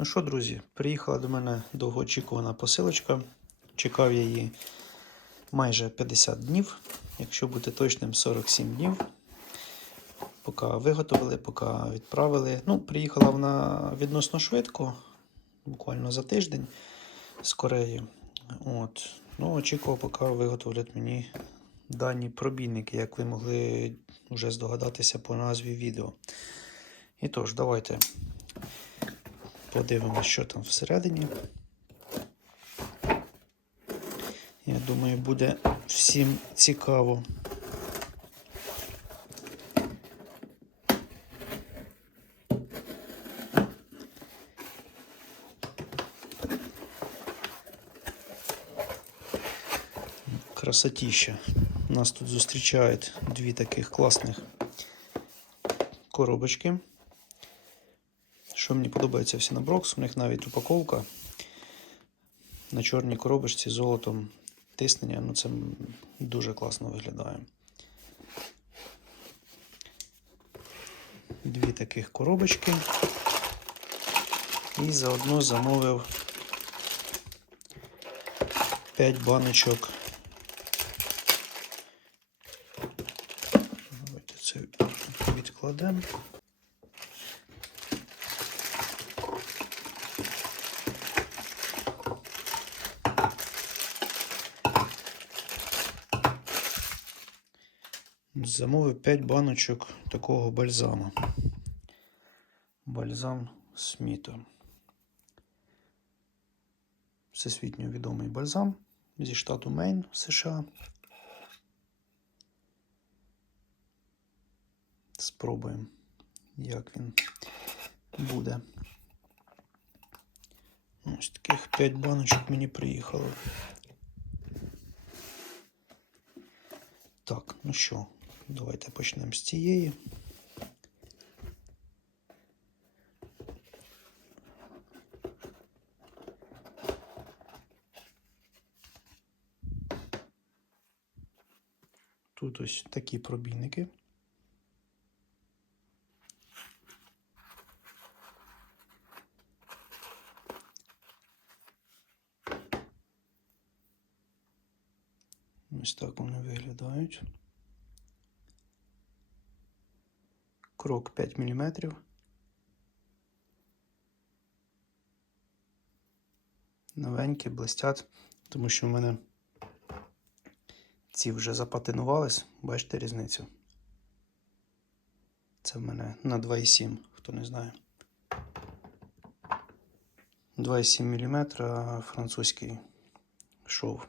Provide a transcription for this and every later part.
Ну що, друзі, приїхала до мене довгоочікувана посилочка. Чекав я її майже 50 днів, якщо бути точним, 47 днів. Поки виготовили, поки відправили. Ну, приїхала вона відносно швидко, буквально за тиждень з Кореї. От. Ну, очікував, поки виготовлять мені дані пробійники, як ви могли вже здогадатися по назві відео. І тож, давайте подивимося, що там всередині. Я думаю, буде всім цікаво. Красотища. Нас тут зустрічають дві таких класних коробочки. Що мені подобається в Сінаброкс, у них навіть упаковка на чорній коробочці з золотом тиснення. Ну це дуже класно виглядає. Дві таких коробочки. І заодно замовив 5 баночок. Давайте це відкладемо. Замовив 5 баночок такого бальзаму. Бальзам Сміто. Всесвітньо відомий бальзам зі штату Мейн США. Спробуємо, як він буде. Ось таких 5 баночок мені приїхало. Так, ну що, давайте почнемо з цієї. Тут ось такі пробійники. Ось так вони виглядають. Крок 5 мм. Новенькі, блистять, тому що в мене ці вже запатинувались. Бачите різницю? Це в мене на 2,7, хто не знає. 2,7 мм французький шов.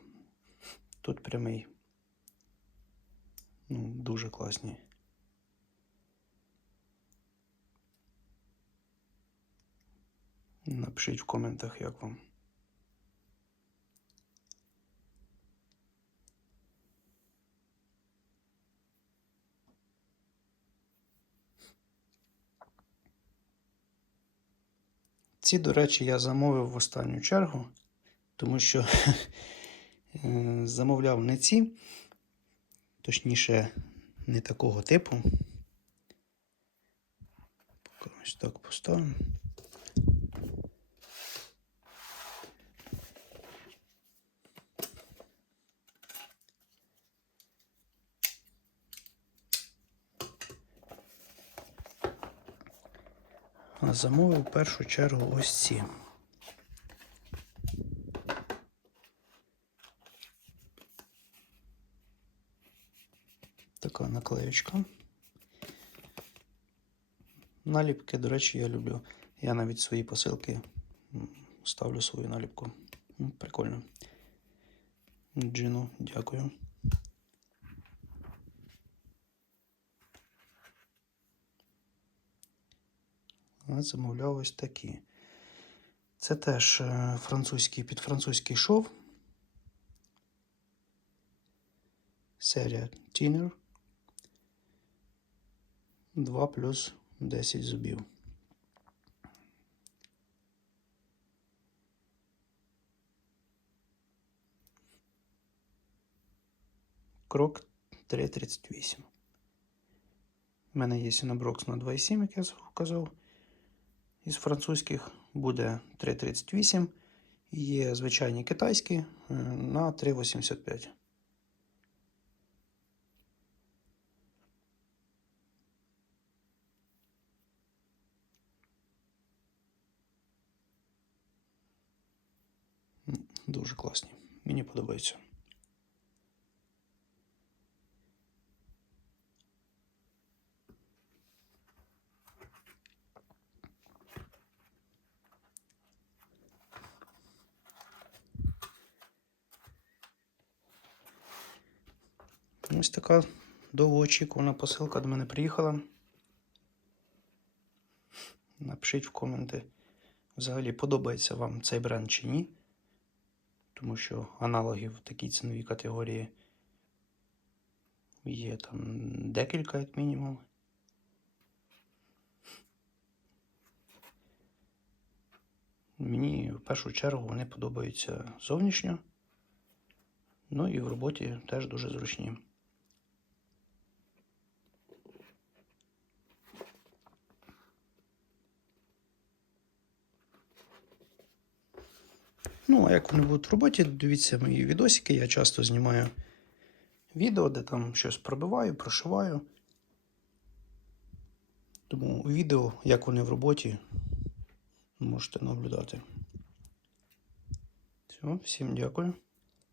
Тут прямий. Ну, дуже класні. Напишіть в коментах, як вам. Ці, до речі, я замовив в останню чергу, тому що е, замовляв не ці, точніше, не такого типу. Ось так поставимо. Замовив в першу чергу ось ці. Така наклеючка. Наліпки, до речі, я люблю. Я навіть свої посилки ставлю свою наліпку. Прикольно. Джину, дякую. А замовляв ось такі. Це теж е, французький під французький шов. Серія Thinner. 2 плюс 10 зубів. Крок 3.38. У мене є Сінаброкс на 2,7, як я казав. Із французьких буде 3,38. Є звичайні китайські е, на 3,85. М, Дуже класні. Мені подобається. Ось така довгоочікувана посилка до мене приїхала. Напишіть в коменти, взагалі подобається вам цей бренд чи ні. Тому що аналогів в такій ціновій категорії є там декілька, як мінімум. Мені в першу чергу вони подобаються зовнішньо. Ну і в роботі теж дуже зручні. Ну, а як вони будуть в роботі, дивіться мої відосики. Я часто знімаю відео, де там щось пробиваю, прошиваю. Тому відео, як вони в роботі, можете наблюдати. Все, всім дякую.